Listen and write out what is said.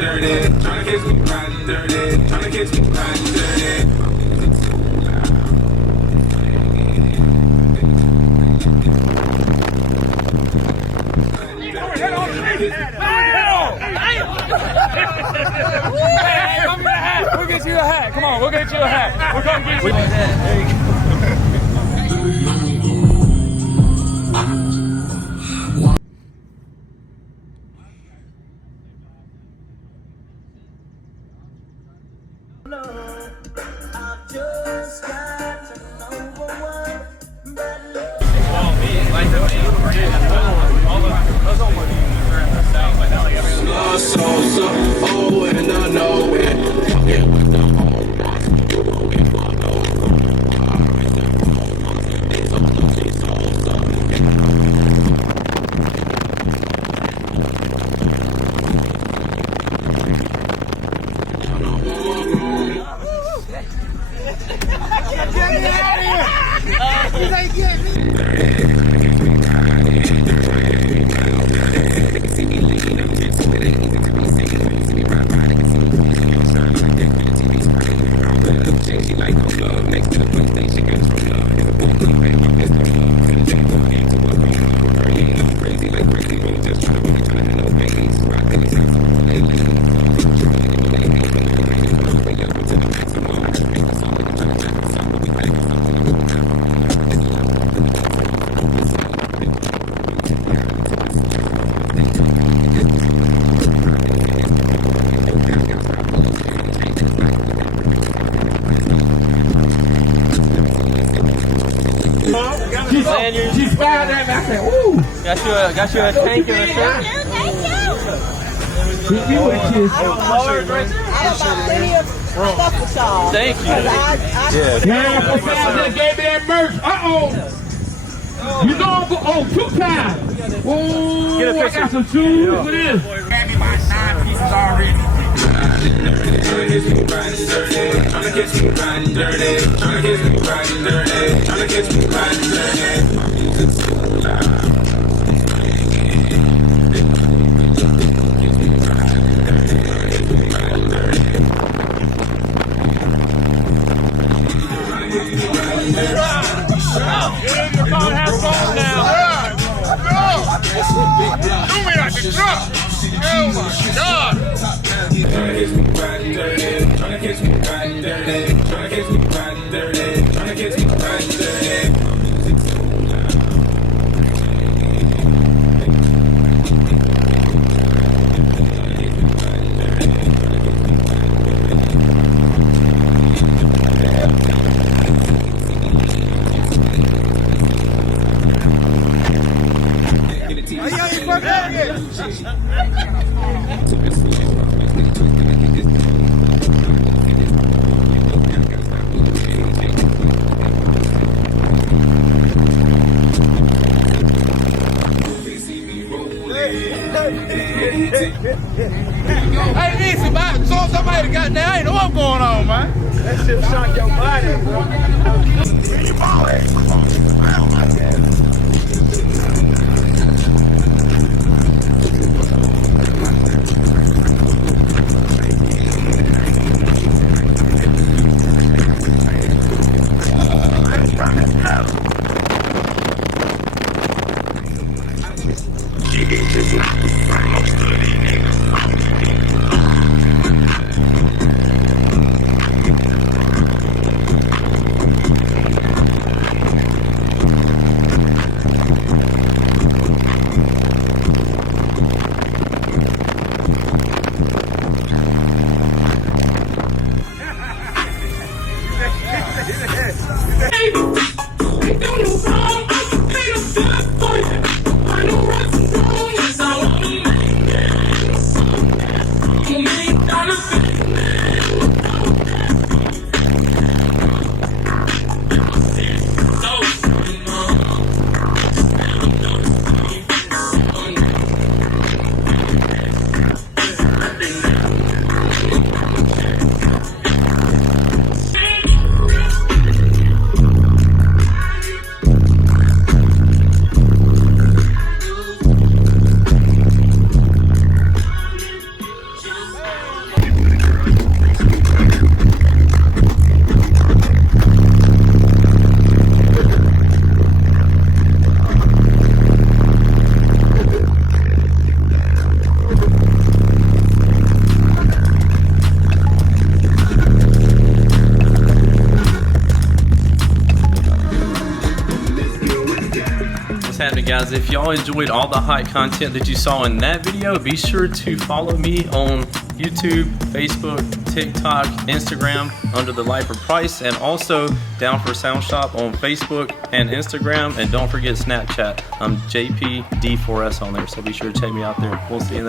dirty. Tryna catch me riding dirty. Tryna catch me riding dirty. We'll get you a hat. Come on, we'll get you a hat. We're gonna get you a hat. There you go. She smiled at me. I said, "Ooh." Got you a tank and a shirt. Thank you. He would kiss. I don't buy plenty of stuff with y'all. Thank you. Yeah, for fans that gave me that merch. Uh-oh. You know I'm going, 2 times. Oh, Get a I picture. got some shoes. Look at this. Gave me my 9 pieces already. Tryna catch me riding dirty. Tryna catch me riding dirty. Tryna catch me riding dirty. Tryna catch me riding dirty. My music's so loud. Oh my God! Tryna catch me riding dirty. Tryna catch me riding dirty. Tryna catch me riding dirty. Tryna catch me riding dirty. My music's so loud. Hey, listen, man. So somebody got there. I ain't know what's going on, man. That shit shock your body, bro. happening, guys? If y'all enjoyed all the hot content that you saw in that video, be sure to follow me on YouTube, Facebook, TikTok, Instagram under the Lifer Price, and also Down for Sound Shop on Facebook and Instagram. And don't forget Snapchat. I'm JPD4S on there, so be sure to check me out there. We'll see you in the